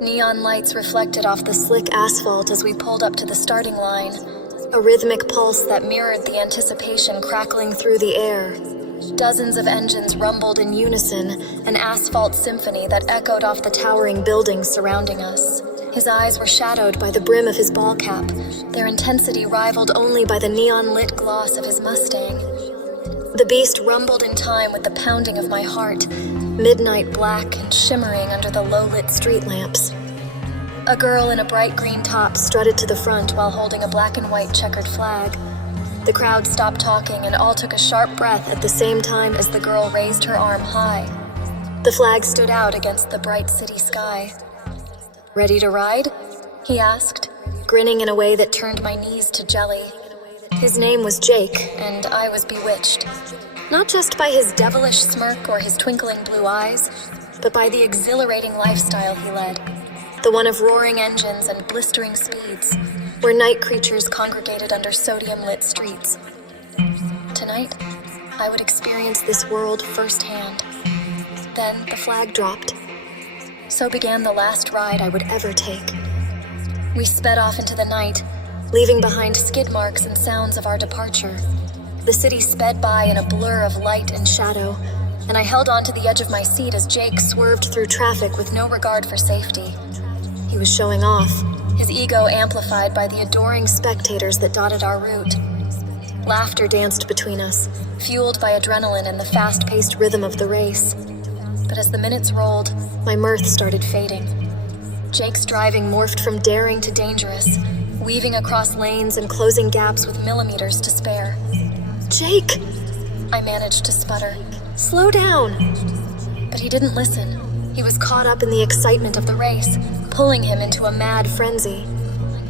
Neon lights reflected off the slick asphalt as we pulled up to the starting line, a rhythmic pulse that mirrored the anticipation crackling through the air. Dozens of engines rumbled in unison, an asphalt symphony that echoed off the towering buildings surrounding us. His eyes were shadowed by the brim of his ball cap, their intensity rivaled only by the neon-lit gloss of his Mustang. The beast rumbled in time with the pounding of my heart, midnight black and shimmering under the low-lit street lamps. A girl in a bright green top strutted to the front while holding a black and white checkered flag. The crowd stopped talking and all took a sharp breath at the same time as the girl raised her arm high. The flag stood out against the bright city sky. "Ready to ride?" he asked, grinning in a way that turned my knees to jelly. His name was Jake, and I was bewitched. Not just by his devilish smirk or his twinkling blue eyes, but by the exhilarating lifestyle he led. The one of roaring engines and blistering speeds, where night creatures congregated under sodium-lit streets. Tonight, I would experience this world firsthand. Then the flag dropped. So began the last ride I would ever take. We sped off into the night, leaving behind skid marks and sounds of our departure. The city sped by in a blur of light and shadow, and I held on to the edge of my seat as Jake swerved through traffic with no regard for safety. He was showing off, his ego amplified by the adoring spectators that dotted our route. Laughter danced between us, fueled by adrenaline and the fast-paced rhythm of the race. But as the minutes rolled, my mirth started fading. Jake's driving morphed from daring to dangerous, weaving across lanes and closing gaps with millimeters to spare. "Jake!" I managed to sputter. "Slow down!" But he didn't listen. He was caught up in the excitement of the race, pulling him into a mad frenzy.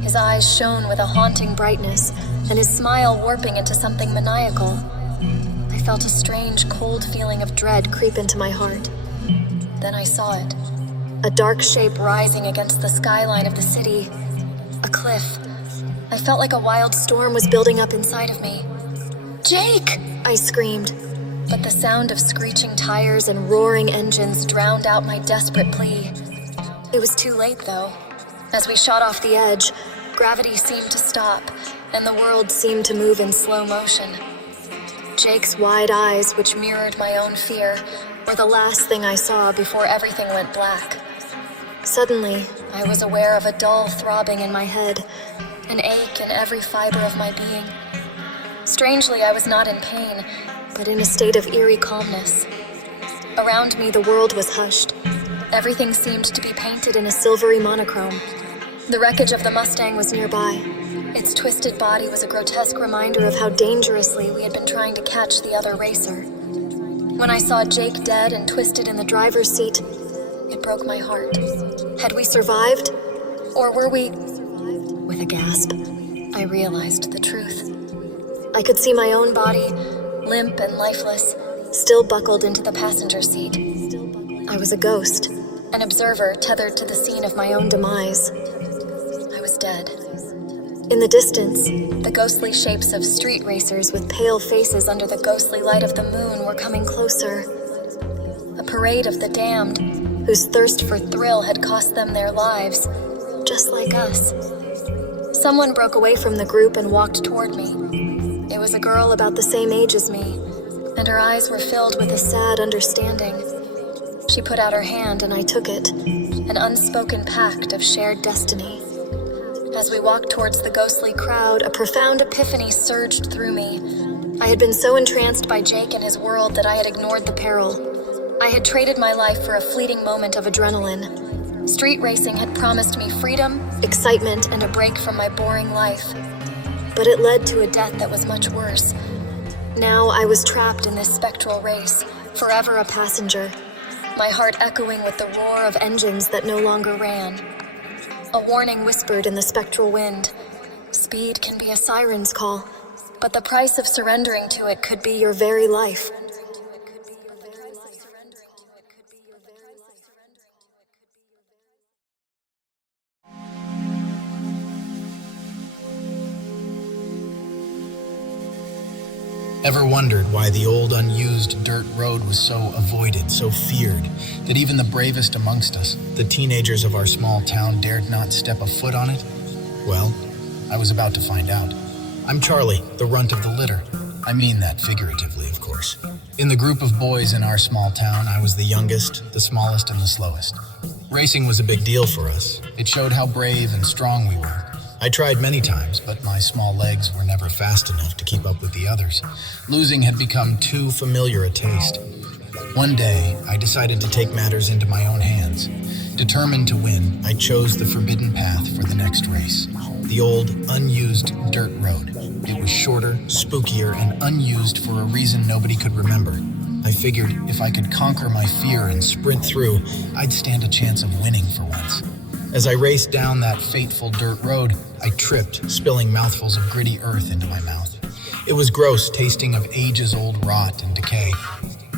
His eyes shone with a haunting brightness, and his smile warping into something maniacal. I felt a strange, cold feeling of dread creep into my heart. Then I saw it. A dark shape rising against the skyline of the city. A cliff. I felt like a wild storm was building up inside of me. "Jake!" I screamed. But the sound of screeching tires and roaring engines drowned out my desperate plea. It was too late, though. As we shot off the edge, gravity seemed to stop, and the world seemed to move in slow motion. Jake's wide eyes, which mirrored my own fear, were the last thing I saw before everything went black. Suddenly, I was aware of a dull throbbing in my head, an ache in every fiber of my being. Strangely, I was not in pain, but in a state of eerie calmness. Around me, the world was hushed. Everything seemed to be painted in a silvery monochrome. The wreckage of the Mustang was nearby. Its twisted body was a grotesque reminder of how dangerously we had been trying to catch the other racer. When I saw Jake dead and twisted in the driver's seat, it broke my heart. Had we survived? Or were we... With a gasp, I realized the truth. I could see my own body, limp and lifeless, still buckled into the passenger seat. I was a ghost, an observer tethered to the scene of my own demise. I was dead. In the distance, the ghostly shapes of street racers with pale faces under the ghostly light of the moon were coming closer. A parade of the damned, whose thirst for thrill had cost them their lives, just like us. Someone broke away from the group and walked toward me. It was a girl about the same age as me, and her eyes were filled with a sad understanding. She put out her hand and I took it, an unspoken pact of shared destiny. As we walked towards the ghostly crowd, a profound epiphany surged through me. I had been so entranced by Jake and his world that I had ignored the peril. I had traded my life for a fleeting moment of adrenaline. Street racing had promised me freedom, excitement, and a break from my boring life. But it led to a death that was much worse. Now I was trapped in this spectral race, forever a passenger, my heart echoing with the roar of engines that no longer ran. A warning whispered in the spectral wind. Speed can be a siren's call, but the price of surrendering to it could be your very life. Ever wondered why the old unused dirt road was so avoided, so feared, that even the bravest amongst us, the teenagers of our small town, dared not step a foot on it? Well, I was about to find out. I'm Charlie, the runt of the litter. I mean that figuratively, of course. In the group of boys in our small town, I was the youngest, the smallest, and the slowest. Racing was a big deal for us. It showed how brave and strong we were. I tried many times, but my small legs were never fast enough to keep up with the others. Losing had become too familiar a taste. One day, I decided to take matters into my own hands. Determined to win, I chose the forbidden path for the next race. The old, unused dirt road. It was shorter, spookier, and unused for a reason nobody could remember. I figured if I could conquer my fear and sprint through, I'd stand a chance of winning for once. As I raced down that fateful dirt road, I tripped, spilling mouthfuls of gritty earth into my mouth. It was gross, tasting of ages-old rot and decay.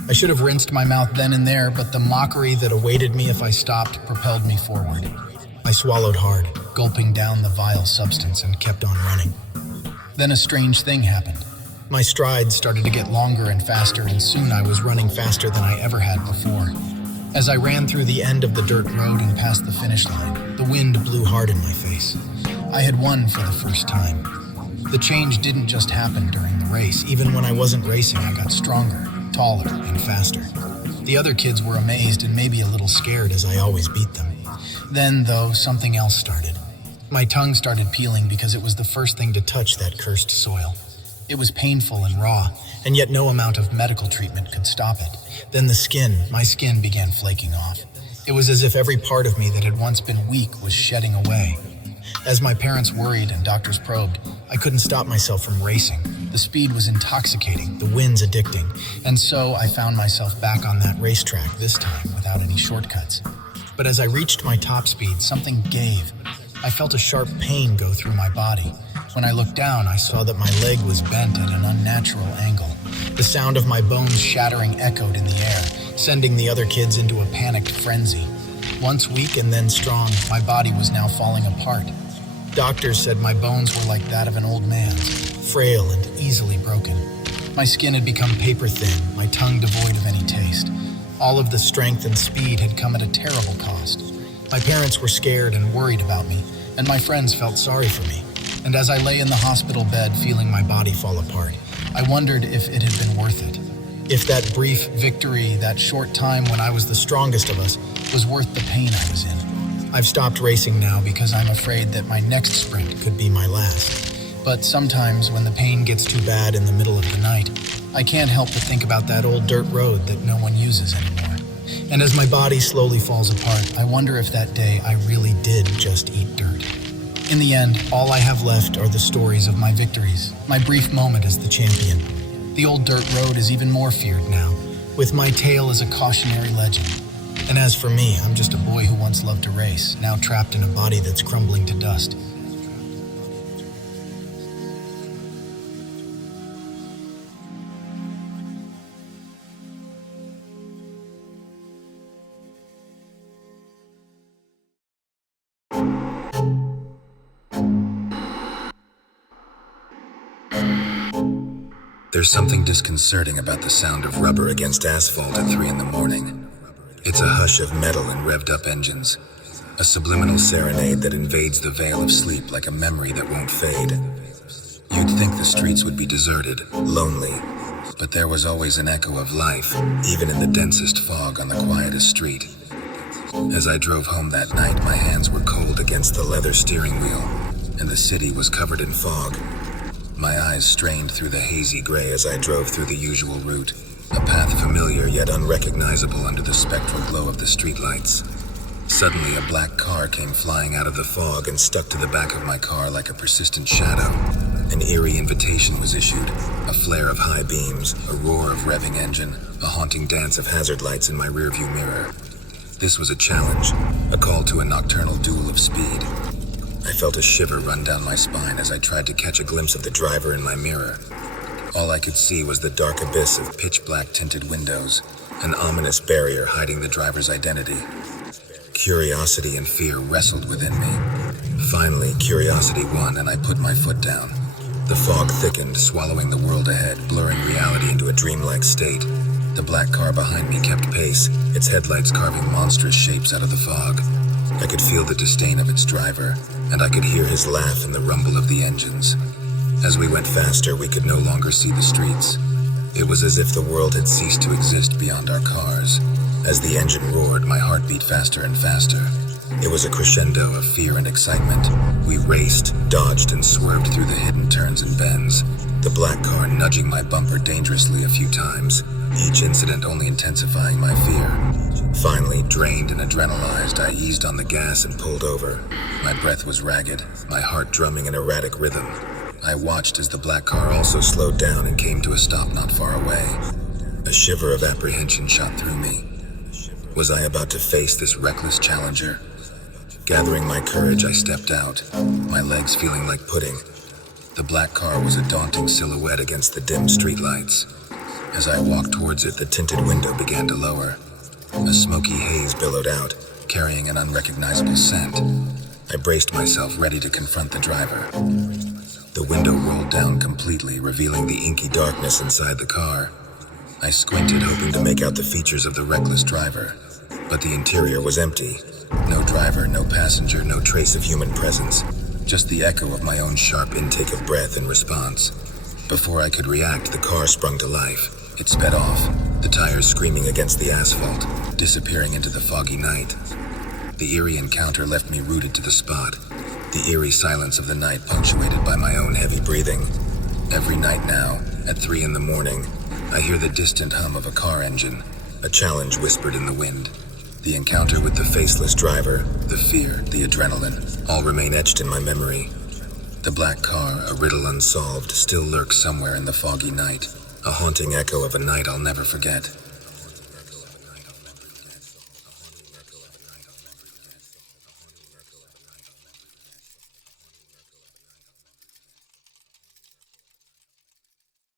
I should have rinsed my mouth then and there, but the mockery that awaited me if I stopped propelled me forward. I swallowed hard, gulping down the vile substance, and kept on running. Then a strange thing happened. My strides started to get longer and faster, and soon I was running faster than I ever had before. As I ran through the end of the dirt road and past the finish line, the wind blew hard in my face. I had won for the first time. The change didn't just happen during the race. Even when I wasn't racing, I got stronger, taller, and faster. The other kids were amazed and maybe a little scared as I always beat them. Then, though, something else started. My tongue started peeling because it was the first thing to touch that cursed soil. It was painful and raw, and yet no amount of medical treatment could stop it. Then my skin began flaking off. It was as if every part of me that had once been weak was shedding away. As my parents worried and doctors probed, I couldn't stop myself from racing. The speed was intoxicating, the winds addicting, and so I found myself back on that racetrack, this time without any shortcuts. But as I reached my top speed, something gave. I felt a sharp pain go through my body. When I looked down, I saw that my leg was bent at an unnatural angle. The sound of my bones shattering echoed in the air, sending the other kids into a panicked frenzy. Once weak and then strong, my body was now falling apart. Doctors said my bones were like that of an old man's, frail and easily broken. My skin had become paper thin, my tongue devoid of any taste. All of the strength and speed had come at a terrible cost. My parents were scared and worried about me, and my friends felt sorry for me. And as I lay in the hospital bed feeling my body fall apart, I wondered if it had been worth it. If that brief victory, that short time when I was the strongest of us, was worth the pain I was in. I've stopped racing now because I'm afraid that my next sprint could be my last. But sometimes when the pain gets too bad in the middle of the night, I can't help but think about that old dirt road that no one uses anymore. And as my body slowly falls apart, I wonder if that day I really did just eat dirt. In the end, all I have left are the stories of my victories, my brief moment as the champion. The old dirt road is even more feared now, with my tale as a cautionary legend. And as for me, I'm just a boy who once loved to race, now trapped in a body that's crumbling to dust. There's something disconcerting about the sound of rubber against asphalt at 3 a.m. It's a hush of metal and revved-up engines, a subliminal serenade that invades the veil of sleep like a memory that won't fade. You'd think the streets would be deserted, lonely, but there was always an echo of life, even in the densest fog on the quietest street. As I drove home that night, my hands were cold against the leather steering wheel, and the city was covered in fog. My eyes strained through the hazy gray as I drove through the usual route, a path familiar yet unrecognizable under the spectral glow of the streetlights. Suddenly, a black car came flying out of the fog and stuck to the back of my car like a persistent shadow. An eerie invitation was issued, a flare of high beams, a roar of revving engine, a haunting dance of hazard lights in my rearview mirror. This was a challenge, a call to a nocturnal duel of speed. I felt a shiver run down my spine as I tried to catch a glimpse of the driver in my mirror. All I could see was the dark abyss of pitch-black tinted windows, an ominous barrier hiding the driver's identity. Curiosity and fear wrestled within me. Finally, curiosity won and I put my foot down. The fog thickened, swallowing the world ahead, blurring reality into a dreamlike state. The black car behind me kept pace, its headlights carving monstrous shapes out of the fog. I could feel the disdain of its driver, and I could hear his laugh in the rumble of the engines. As we went faster, we could no longer see the streets. It was as if the world had ceased to exist beyond our cars. As the engine roared, my heart beat faster and faster. It was a crescendo of fear and excitement. We raced, dodged, and swerved through the hidden turns and bends, the black car nudging my bumper dangerously a few times, each incident only intensifying my fear. Finally, drained and adrenalized, I eased on the gas and pulled over. My breath was ragged, my heart drumming an erratic rhythm. I watched as the black car also slowed down and came to a stop not far away. A shiver of apprehension shot through me. Was I about to face this reckless challenger? Gathering my courage, I stepped out, my legs feeling like pudding. The black car was a daunting silhouette against the dim streetlights. As I walked towards it, the tinted window began to lower. A smoky haze billowed out, carrying an unrecognizable scent. I braced myself, ready to confront the driver. The window rolled down completely, revealing the inky darkness inside the car. I squinted, hoping to make out the features of the reckless driver, but the interior was empty. No driver, no passenger, no trace of human presence. Just the echo of my own sharp intake of breath in response. Before I could react, the car sprung to life. It sped off, the tires screaming against the asphalt, disappearing into the foggy night. The eerie encounter left me rooted to the spot, the eerie silence of the night punctuated by my own heavy breathing. Every night now, at 3 a.m, I hear the distant hum of a car engine, a challenge whispered in the wind. The encounter with the faceless driver, the fear, the adrenaline, all remain etched in my memory. The black car, a riddle unsolved, still lurks somewhere in the foggy night, a haunting echo of a night I'll never forget.